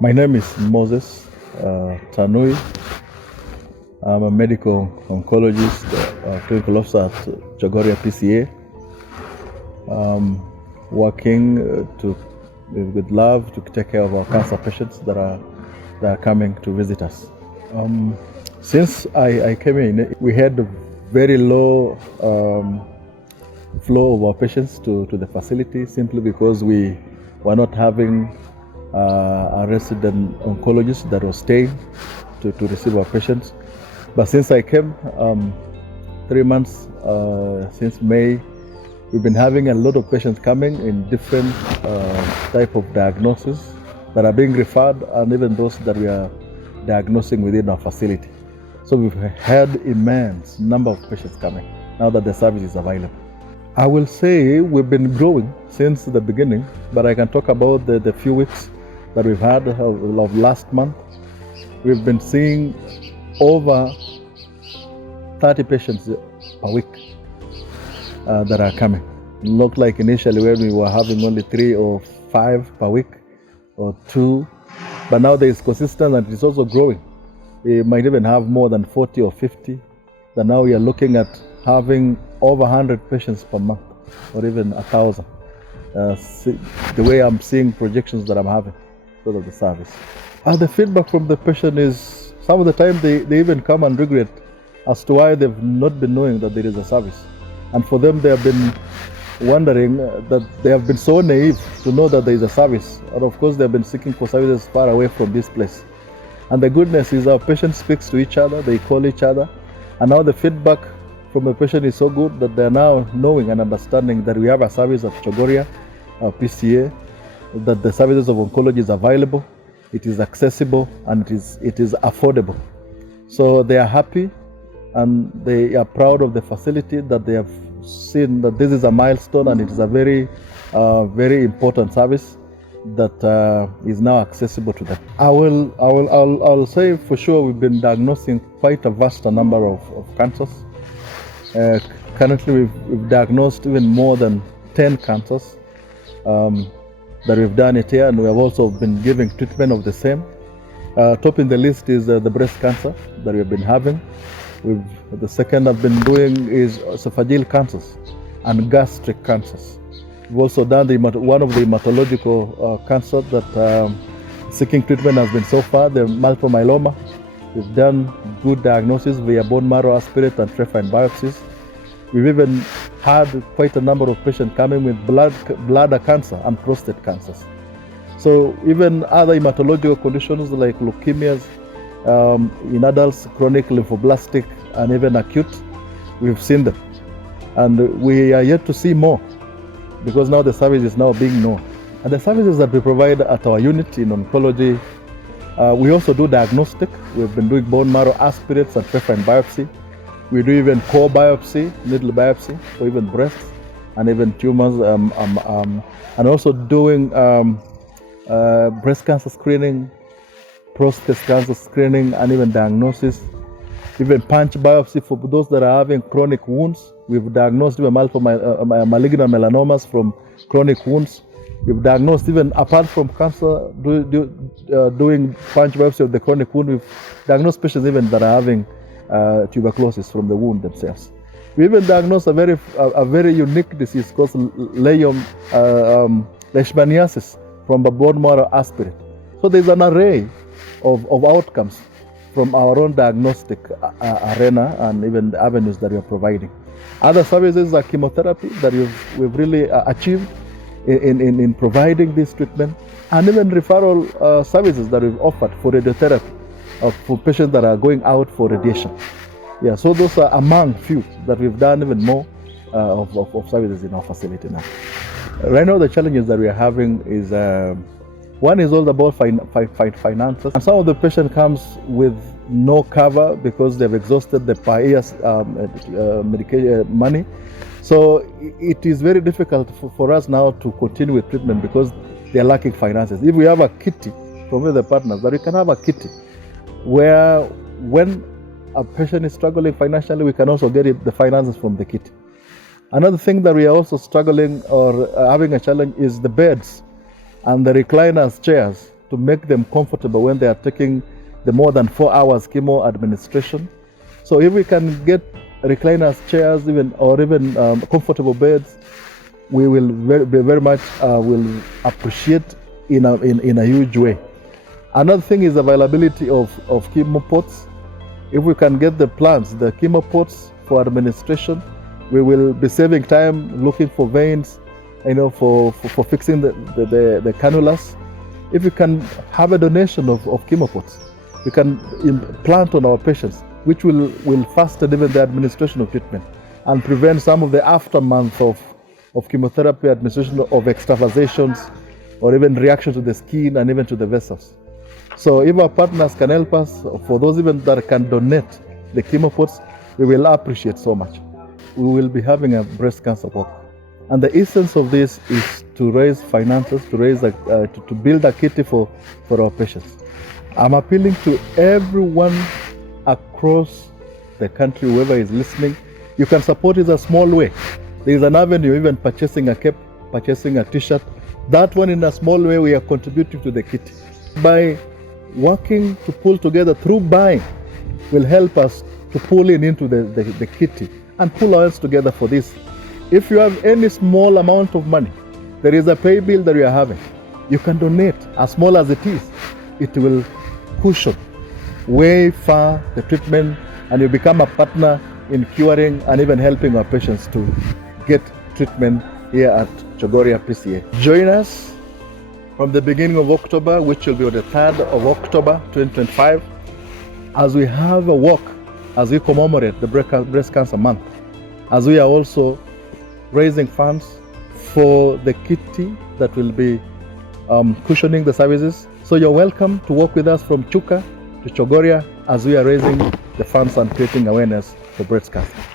My name is Moses Tanui. I'm a medical oncologist, clinical officer at Chogoria PCA. Working with love to take care of our cancer patients that are coming to visit us. Since I came in, we had a very low flow of our patients to the facility simply because we were not having a resident oncologist that was staying to receive our patients. But since I came, 3 months since May, we've been having a lot of patients coming in different type of diagnoses that are being referred, and even those that we are diagnosing within our facility. So we've had immense number of patients coming now that the service is available. I will say we've been growing since the beginning, but I can talk about the few weeks that we've had of last month. We've been seeing over 30 patients per week that are coming. Not like initially when we were having only 3 or 5 per week or 2, but now there is consistent and it's also growing. We might even have more than 40 or 50. That now we are looking at having over 100 patients per month, or even 1,000. The way I'm seeing projections that I'm having because of the service. The feedback from the patient is some of the time they even come and regret as to why they've not been knowing that there is a service. And for them, they have been wondering that they have been so naive to know that there is a service. And of course, they have been seeking for services far away from this place. And the goodness is our patient speaks to each other, they call each other. And now the feedback from the patient is so good that they are now knowing and understanding that we have a service at Chogoria, PCA, that the services of oncology is available, it is accessible, and it is affordable. So they are happy and they are proud of the facility, that they have seen that this is a milestone and it is a very, very important service that is now accessible to them. I'll say for sure we've been diagnosing quite a vast number of cancers. Currently we've diagnosed even more than 10 cancers that we've done it here, and we have also been giving treatment of the same. Top in the list is the breast cancer that we've been having. The second I've been doing is esophageal cancers and gastric cancers. We've also done one of the hematological cancer that seeking treatment has been so far, the multiple myeloma. We've done good diagnosis via bone marrow aspirate and trephine biopsies. We've even had quite a number of patients coming with bladder cancer and prostate cancers. So even other hematological conditions like leukemias, in adults, chronic lymphoblastic, and even acute, we've seen them. And we are yet to see more, because now the service is now being known. And the services that we provide at our unit in oncology, we also do diagnostic. We've been doing bone marrow aspirates and trephine biopsy. We do even core biopsy, needle biopsy, for even breasts and even tumors, and also doing breast cancer screening, prostate cancer screening, and even diagnosis. Even punch biopsy for those that are having chronic wounds. We've diagnosed even multiple malignant melanomas from chronic wounds. We've diagnosed, even apart from cancer, doing punch biopsy of the chronic wound, we've diagnosed patients even that are having tuberculosis from the wound themselves. We even diagnosed a very unique disease called leishmaniasis from the bone marrow aspirate. So there's an array of outcomes from our own diagnostic arena and even the avenues that we are providing. Other services like chemotherapy that we've really achieved in providing this treatment, and even referral services that we've offered for radiotherapy for patients that are going out for radiation. Yeah, so those are among few that we've done even more of services in our facility now. Right now the challenges that we are having is one is all about finances, and some of the patient comes with no cover because they've exhausted the per year's medication money. So it is very difficult for us now to continue with treatment because they are lacking finances. If we have a kitty from the partners, that we can have a kitty where when a patient is struggling financially, we can also get the finances from the kitty. Another thing that we are also struggling or having a challenge is the beds and the recliners chairs to make them comfortable when they are taking the more than 4 hours chemo administration. So if we can get recliners, chairs, or even comfortable beds, we will very much will appreciate in a huge way. Another thing is availability of chemo pots. If we can get the plants, the chemo pots for administration, we will be saving time looking for veins, for fixing the cannulas. If we can have a donation of chemo pots, we can implant on our patients, which will fasten even the administration of treatment and prevent some of the aftermath of chemotherapy administration, of extravasations, or even reaction to the skin and even to the vessels. So if our partners can help us, for those even that can donate the chemo pots, we will appreciate so much. We will be having a breast cancer walk. And the essence of this is to raise finances, to build a kitty for our patients. I'm appealing to everyone across the country, whoever is listening. You can support it a small way. There is an avenue, even purchasing a cap, purchasing a T-shirt. That one, in a small way, we are contributing to the kitty. By working to pull together through buying, will help us to pull into the kitty and pull our hands together for this. If you have any small amount of money, there is a pay bill that you are having. You can donate, as small as it is. It will cushion way far the treatment, and you become a partner in curing and even helping our patients to get treatment here at Chogoria PCA. Join us from the beginning of October, which will be on the 3rd of October 2025, as we have a walk, as we commemorate the Breast Cancer Month, as we are also raising funds for the kitty that will be cushioning the services. So you're welcome to work with us from Chuka to Chogoria as we are raising the funds and creating awareness for breast cancer.